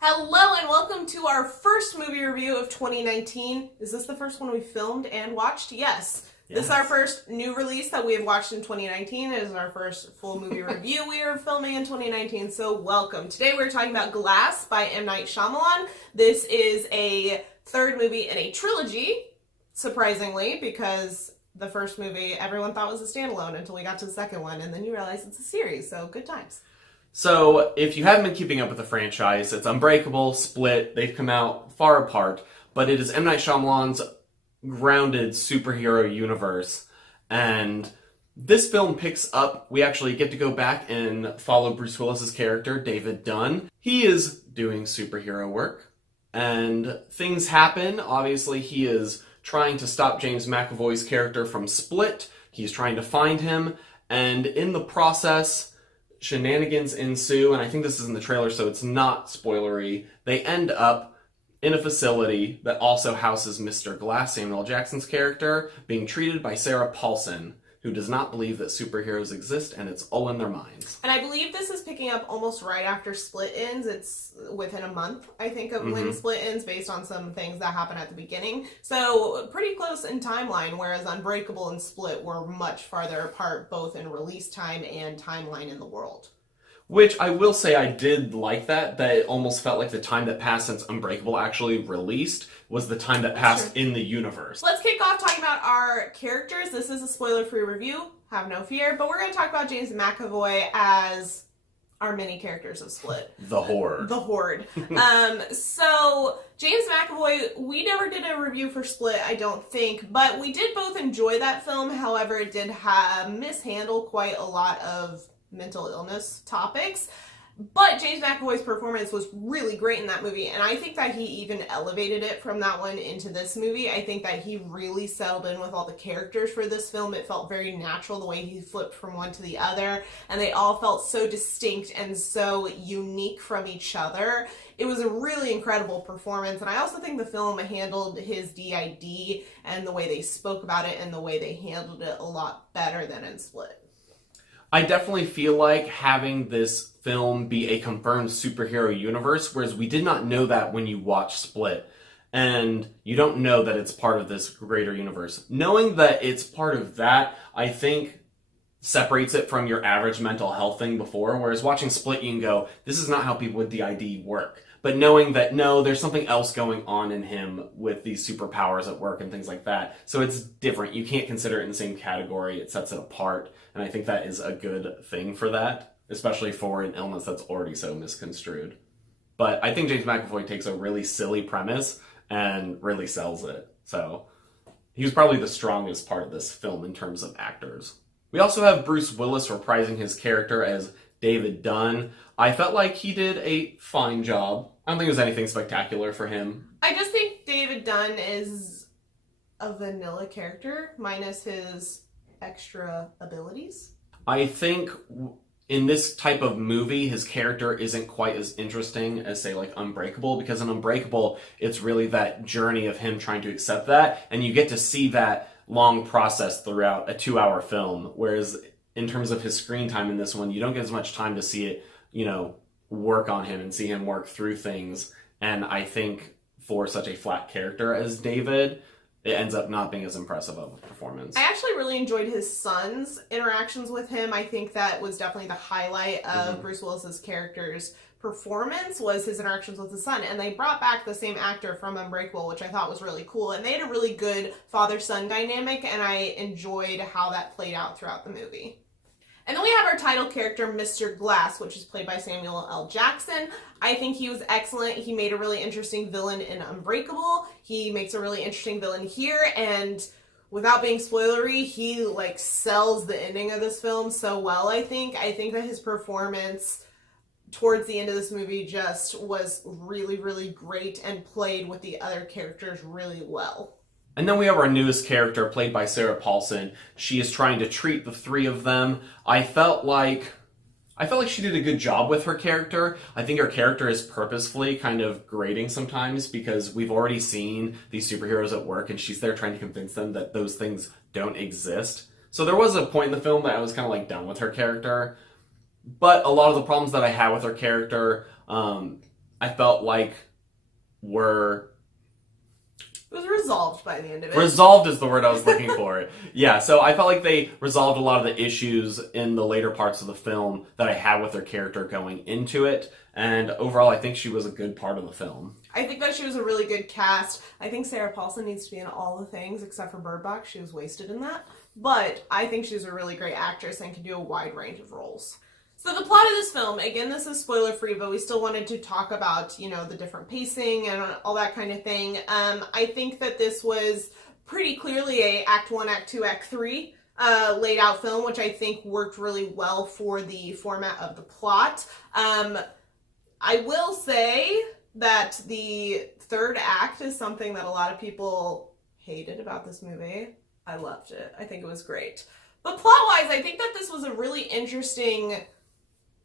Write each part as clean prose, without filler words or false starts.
Hello and welcome to our first movie review of 2019. Is this the first one we filmed and watched? Yes. This is our first new release that we have watched in 2019. It is our first full movie review we are filming in 2019, so welcome. Today we're talking about Glass by M. Night Shyamalan. This is a third movie in a trilogy, surprisingly, because the first movie everyone thought was a standalone until we got to the second one, and then you realize it's a series, so good times. So, if you haven't been keeping up with the franchise, it's Unbreakable, Split, they've come out far apart, but it is M. Night Shyamalan's grounded superhero universe. And this film picks up, we actually get to go back and follow Bruce Willis's character, David Dunn. He is doing superhero work, and things happen. Obviously, he is trying to stop James McAvoy's character from Split. He's trying to find him, and in the process, shenanigans ensue, and I think this is in the trailer, so it's not spoilery. They end up in a facility that also houses Mr. Glass, Samuel L. Jackson's character, being treated by Sarah Paulson, who does not believe that superheroes exist, and it's all in their minds. And I believe this is picking up almost right after Split ends. It's within a month, I think, of when Split ends, based on some things that happen at the beginning. So pretty close in timeline, whereas Unbreakable and Split were much farther apart, both in release time and timeline in the world. Which I will say I did like that it almost felt like the time that passed since Unbreakable actually released was the time that passed in the universe. Let's kick off talking about our characters. This is a spoiler-free review, have no fear, but we're going to talk about James McAvoy as our mini characters of Split. The Horde. The Horde. So, James McAvoy, we never did a review for Split, I don't think, but we did both enjoy that film. However, it did mishandle quite a lot of mental illness topics. But James McAvoy's performance was really great in that movie, and I think that he even elevated it from that one into this movie. I think that he really settled in with all the characters for this film. It felt very natural the way he flipped from one to the other, and they all felt so distinct and so unique from each other. It was a really incredible performance, and I also think the film handled his DID and the way they spoke about it and the way they handled it a lot better than in Split. I definitely feel like having this film be a confirmed superhero universe, whereas we did not know that when you watch Split. And you don't know that it's part of this greater universe. Knowing that it's part of that, I think, separates it from your average mental health thing before. Whereas watching Split, you can go, this is not how people with DID work. But knowing that, no, there's something else going on in him with these superpowers at work and things like that. So it's different. You can't consider it in the same category. It sets it apart. And I think that is a good thing for that, especially for an illness that's already so misconstrued. But I think James McAvoy takes a really silly premise and really sells it. So he was probably the strongest part of this film in terms of actors. We also have Bruce Willis reprising his character as David Dunn. I felt like he did a fine job. I don't think it was anything spectacular for him. I just think David Dunn is a vanilla character, minus his extra abilities. I think in this type of movie, his character isn't quite as interesting as, say, like Unbreakable, because in Unbreakable, it's really that journey of him trying to accept that, and you get to see that long process throughout a 2-hour film, whereas in terms of his screen time in this one, you don't get as much time to see it, work on him and see him work through things. And I think for such a flat character as David, it ends up not being as impressive of a performance. I actually really enjoyed his son's interactions with him. I think that was definitely the highlight of Bruce Willis's character's performance, was his interactions with his son. And they brought back the same actor from Unbreakable, which I thought was really cool. And they had a really good father-son dynamic, and I enjoyed how that played out throughout the movie. And then we have our title character, Mr. Glass, which is played by Samuel L. Jackson. I think he was excellent. He made a really interesting villain in Unbreakable. He makes a really interesting villain here, and without being spoilery, he sells the ending of this film so well, I think. I think that his performance towards the end of this movie just was really, really great and played with the other characters really well. And then we have our newest character, played by Sarah Paulson. She is trying to treat the three of them. I felt like she did a good job with her character. I think her character is purposefully kind of grating sometimes, because we've already seen these superheroes at work, and she's there trying to convince them that those things don't exist. So there was a point in the film that I was kind of done with her character. But a lot of the problems that I had with her character I felt like were It was resolved by the end of it. resolved is the word I was looking for. Yeah, so I felt like they resolved a lot of the issues in the later parts of the film that I had with their character going into it. And overall, I think she was a good part of the film. I think that she was a really good cast. I think Sarah Paulson needs to be in all the things except for Bird Box. She was wasted in that. But I think she's a really great actress and can do a wide range of roles. So the plot of this film, again, this is spoiler free, but we still wanted to talk about, the different pacing and all that kind of thing. I think that this was pretty clearly a Act 1, Act 2, Act 3 laid out film, which I think worked really well for the format of the plot. I will say that the third act is something that a lot of people hated about this movie. I loved it. I think it was great. But plot-wise, I think that this was a really interesting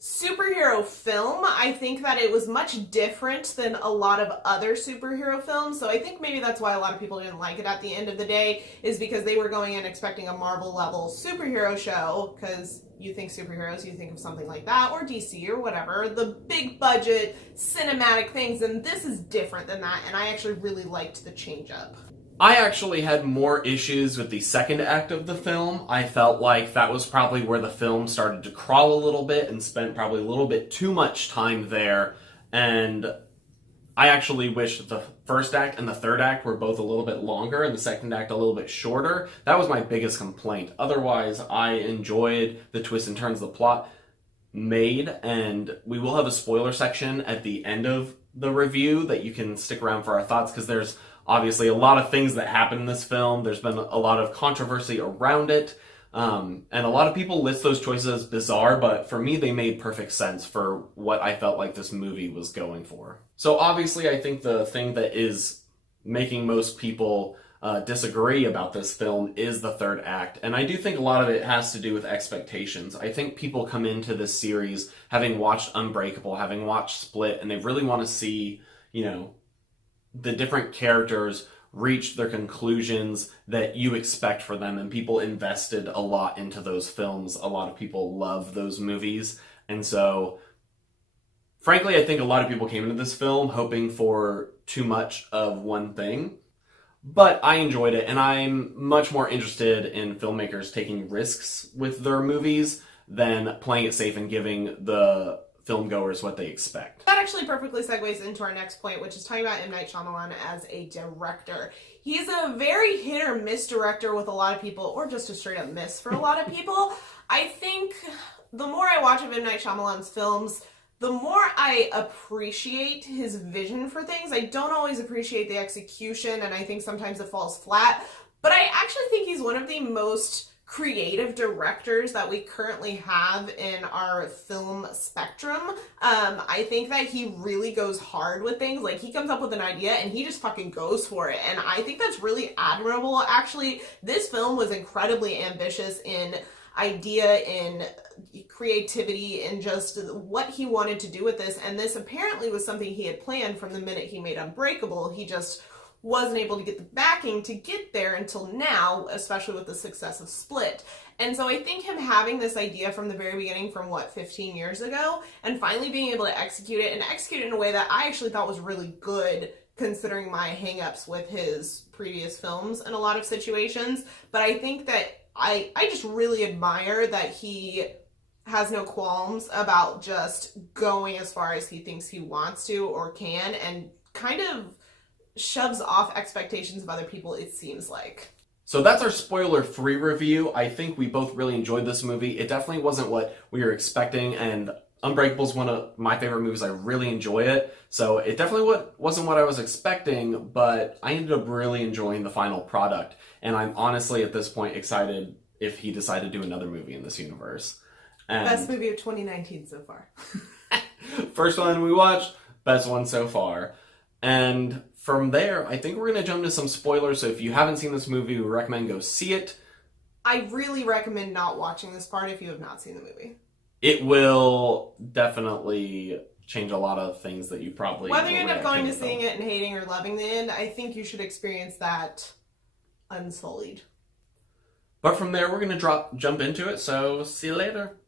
superhero film. I think that it was much different than a lot of other superhero films, so I think maybe that's why a lot of people didn't like it at the end of the day, is because they were going in expecting a Marvel-level superhero show, because you think superheroes, you think of something like that, or DC, or whatever, the big budget, cinematic things, and this is different than that, and I actually really liked the change-up. I actually had more issues with the second act of the film. I felt like that was probably where the film started to crawl a little bit and spent probably a little bit too much time there. And I actually wish that the first act and the third act were both a little bit longer and the second act a little bit shorter. That was my biggest complaint. Otherwise, I enjoyed the twists and turns the plot made, and we will have a spoiler section at the end of the review that you can stick around for our thoughts, because there's obviously a lot of things that happen in this film. There's been a lot of controversy around it. And a lot of people list those choices as bizarre, but for me, they made perfect sense for what I felt like this movie was going for. So obviously, I think the thing that is making most people disagree about this film is the third act. And I do think a lot of it has to do with expectations. I think people come into this series having watched Unbreakable, having watched Split, and they really want to see, the different characters reach their conclusions that you expect for them, and people invested a lot into those films. A lot of people love those movies, and so frankly, I think a lot of people came into this film hoping for too much of one thing, but I enjoyed it, and I'm much more interested in filmmakers taking risks with their movies than playing it safe and giving the film goers what they expect. That actually perfectly segues into our next point, which is talking about M. Night Shyamalan as a director. He's a very hit or miss director with a lot of people, or just a straight up miss for a lot of people. I think the more I watch of M. Night Shyamalan's films, the more I appreciate his vision for things. I don't always appreciate the execution, and I think sometimes it falls flat, but I actually think he's one of the most creative directors that we currently have in our film spectrum. I think that he really goes hard with things. Like, he comes up with an idea and he just fucking goes for it, and I think that's really admirable. Actually, this film was incredibly ambitious in idea, in creativity, and just what he wanted to do with this, and this apparently was something he had planned from the minute he made Unbreakable. He just wasn't able to get the backing to get there until now, especially with the success of Split. And so I think him having this idea from the very beginning, from 15 years ago, and finally being able to execute it, and execute it in a way that I actually thought was really good, considering my hang-ups with his previous films in a lot of situations. But I think that I just really admire that he has no qualms about just going as far as he thinks he wants to or can, and kind of shoves off expectations of other people, it seems like. So that's our spoiler-free review. I think we both really enjoyed this movie. It definitely wasn't what we were expecting, and Unbreakable is one of my favorite movies. I really enjoy it. So it definitely wasn't what I was expecting, but I ended up really enjoying the final product. And I'm honestly, at this point, excited if he decided to do another movie in this universe. And best movie of 2019 so far. First one we watched, best one so far. And from there, I think we're going to jump to some spoilers. So if you haven't seen this movie, we recommend go see it. I really recommend not watching this part if you have not seen the movie. It will definitely change a lot of things that you probably... Whether you end up going to seeing it and hating or loving the end, I think you should experience that unsullied. But from there, we're going to jump into it, so see you later.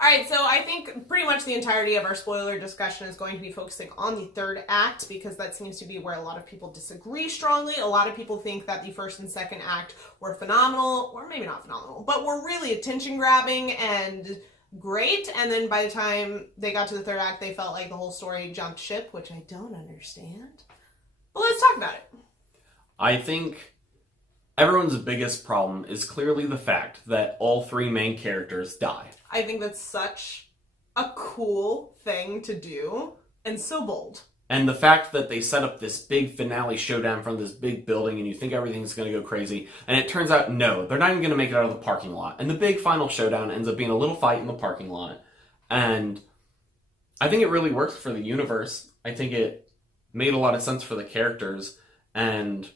All right, so I think pretty much the entirety of our spoiler discussion is going to be focusing on the third act because that seems to be where a lot of people disagree strongly. A lot of people think that the first and second act were phenomenal, or maybe not phenomenal, but were really attention grabbing and great. And then by the time they got to the third act, they felt like the whole story jumped ship, which I don't understand. But let's talk about it. I think everyone's biggest problem is clearly the fact that all three main characters die. I think that's such a cool thing to do and so bold. And the fact that they set up this big finale showdown from this big building and you think everything's going to go crazy, and it turns out, no, they're not even going to make it out of the parking lot. And the big final showdown ends up being a little fight in the parking lot. And I think it really works for the universe. I think it made a lot of sense for the characters. And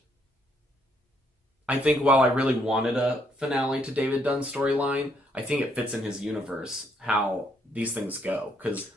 I think while I really wanted a finale to David Dunn's storyline, I think it fits in his universe how these things go. Because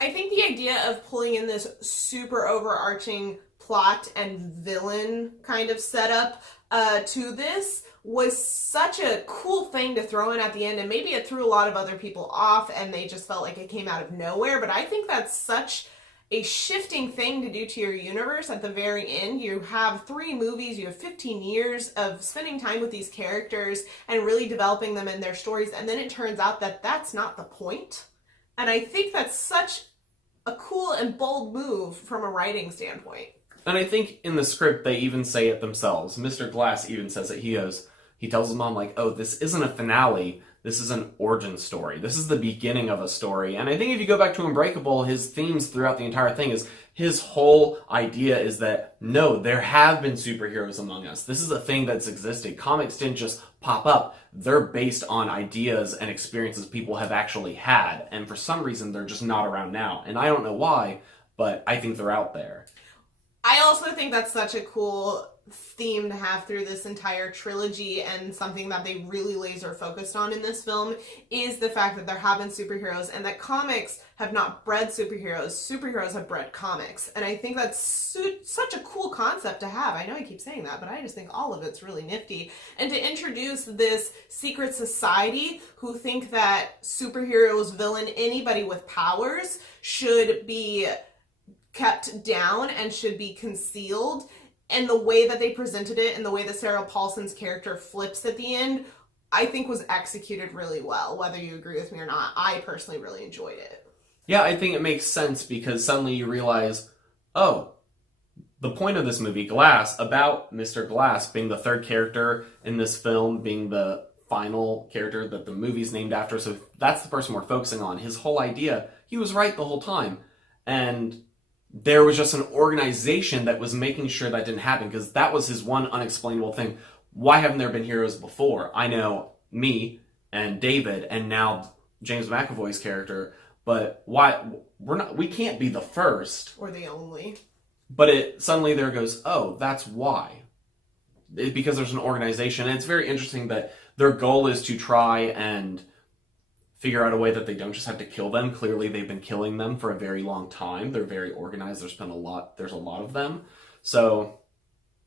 I think the idea of pulling in this super overarching plot and villain kind of setup to this was such a cool thing to throw in at the end, and maybe it threw a lot of other people off and they just felt like it came out of nowhere, but I think that's such a shifting thing to do to your universe at the very end. You have 3 movies, you have 15 years of spending time with these characters and really developing them and their stories, and then it turns out that that's not the point. And I think that's such a cool and bold move from a writing standpoint. And I think in the script they even say it themselves. Mr. Glass even says it. He tells his mom, like, oh, this isn't a finale. This is an origin story. This is the beginning of a story. And I think if you go back to Unbreakable, his themes throughout the entire thing is his whole idea is that, no, there have been superheroes among us. This is a thing that's existed. Comics didn't just pop up. They're based on ideas and experiences people have actually had. And for some reason, they're just not around now. And I don't know why, but I think they're out there. I also think that's such a cool theme to have through this entire trilogy, and something that they really laser focused on in this film is the fact that there have been superheroes and that comics have not bred superheroes. Superheroes have bred comics. And I think that's such a cool concept to have. I know I keep saying that, but I just think all of it's really nifty. And to introduce this secret society who think that superheroes, villain, anybody with powers should be kept down and should be concealed, and the way that they presented it and the way that Sarah Paulson's character flips at the end, I think was executed really well. Whether you agree with me or not, I personally really enjoyed it. Yeah, I think it makes sense because suddenly you realize, oh, the point of this movie, Glass, about Mr. Glass being the third character in this film, being the final character that the movie's named after, so that's the person we're focusing on. His whole idea, he was right the whole time. And there was just an organization that was making sure that didn't happen, because that was his one unexplainable thing. Why haven't there been heroes before? I know me and David and now James McAvoy's character, but why we can't be the first or the only. But it suddenly there goes, oh, that's why. Because there's an organization, and it's very interesting that their goal is to try and figure out a way that they don't just have to kill them. Clearly, they've been killing them for a very long time. They're very organized. There's a lot of them. So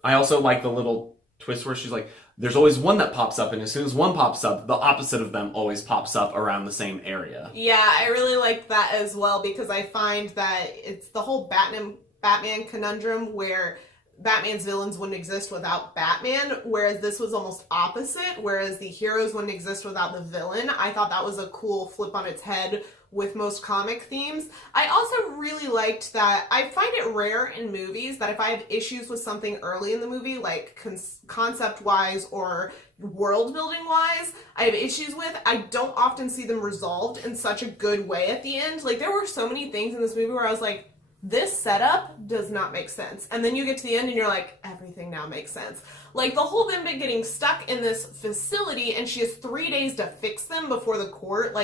I also like the little twist where she's like, there's always one that pops up, and as soon as one pops up, the opposite of them always pops up around the same area. Yeah, I really like that as well, because I find that it's the whole Batman conundrum where Batman's villains wouldn't exist without Batman, whereas this was almost opposite, whereas the heroes wouldn't exist without the villain. I thought that was a cool flip on its head with most comic themes. I also really liked that I find it rare in movies that if I have issues with something early in the movie, like concept-wise or world-building-wise, I have issues with, I don't often see them resolved in such a good way at the end. Like, there were so many things in this movie where I was like, this setup does not make sense. And then you get to the end and you're like, everything now makes sense. Like the whole them getting stuck in this facility and she has 3 days to fix them before the court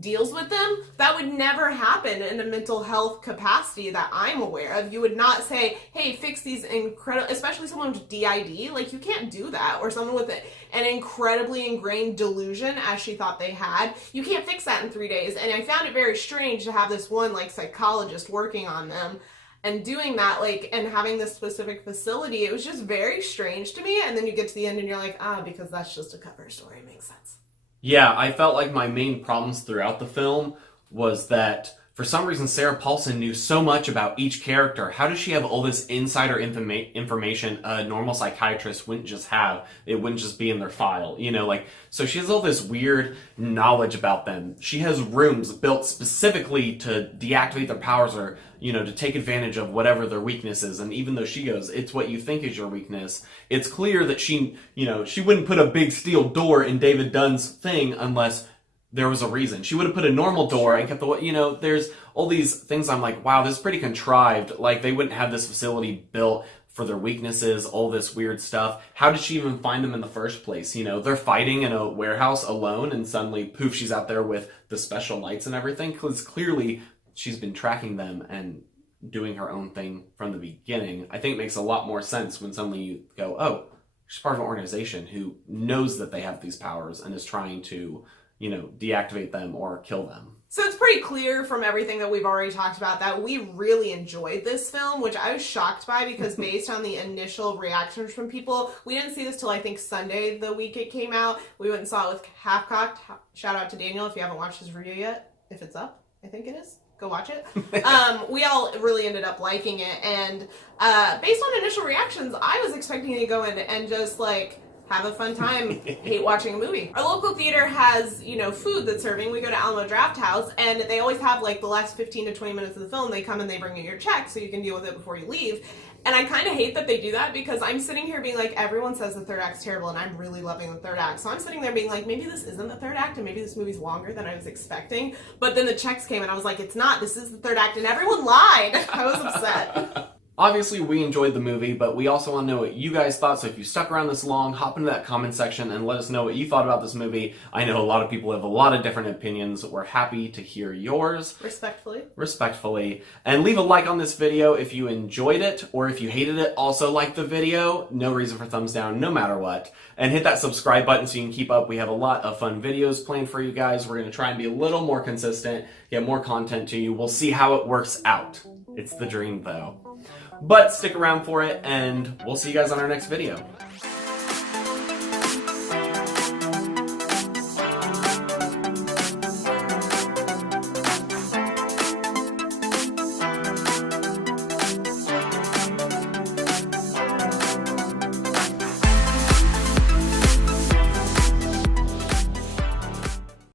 deals with them. That would never happen in a mental health capacity that I'm aware of. You would not say, hey, fix these incredible, especially someone with DID. Like, you can't do that. Or someone with an incredibly ingrained delusion, as she thought they had. You can't fix that in 3 days. And I found it very strange to have this one, psychologist working on them and doing that, and having this specific facility. It was just very strange to me. And then you get to the end and you're like, because that's just a cover story. It makes sense. Yeah, I felt like my main problems throughout the film was that for some reason Sarah Paulson knew so much about each character. How does she have all this insider information a normal psychiatrist wouldn't just have? It wouldn't just be in their file, you know, like, so she has all this weird knowledge about them. She has rooms built specifically to deactivate their powers or, you know, to take advantage of whatever their weakness is. And even though she goes, it's what you think is your weakness, it's clear that she, you know, she wouldn't put a big steel door in David Dunn's thing unless there was a reason. She would have put a normal door and kept the, you know, there's all these things I'm like, wow, this is pretty contrived. Like, they wouldn't have this facility built for their weaknesses, all this weird stuff. How did she even find them in the first place? You know, they're fighting in a warehouse alone and suddenly, poof, she's out there with the special lights and everything, because clearly she's been tracking them and doing her own thing from the beginning. I think it makes a lot more sense when suddenly you go, oh, she's part of an organization who knows that they have these powers and is trying to, you know, deactivate them or kill them. So it's pretty clear from everything that we've already talked about that we really enjoyed this film, which I was shocked by because based on the initial reactions from people, we didn't see this till I think Sunday, the week it came out. We went and saw it with Half-Cocked. Shout out to Daniel if you haven't watched his review yet. If it's up, I think it is. Go watch it. We all really ended up liking it, and based on initial reactions, I was expecting to go in and just like have a fun time, hate watching a movie. Our local theater has, you know, food that's serving. We go to Alamo Draft House, and they always have like the last 15 to 20 minutes of the film, they come and they bring you your check so you can deal with it before you leave. And I kind of hate that they do that because I'm sitting here being like, everyone says the third act's terrible, and I'm really loving the third act. So I'm sitting there being like, maybe this isn't the third act, and maybe this movie's longer than I was expecting. But then the checks came, and I was like, it's not. This is the third act, and everyone lied. I was upset. Obviously, we enjoyed the movie, but we also want to know what you guys thought. So if you stuck around this long, hop into that comment section and let us know what you thought about this movie. I know a lot of people have a lot of different opinions. We're happy to hear yours. Respectfully. And leave a like on this video if you enjoyed it, or if you hated it, also like the video. No reason for thumbs down, no matter what. And hit that subscribe button so you can keep up. We have a lot of fun videos planned for you guys. We're going to try and be a little more consistent, get more content to you. We'll see how it works out. It's the dream, though. But stick around for it, and we'll see you guys on our next video.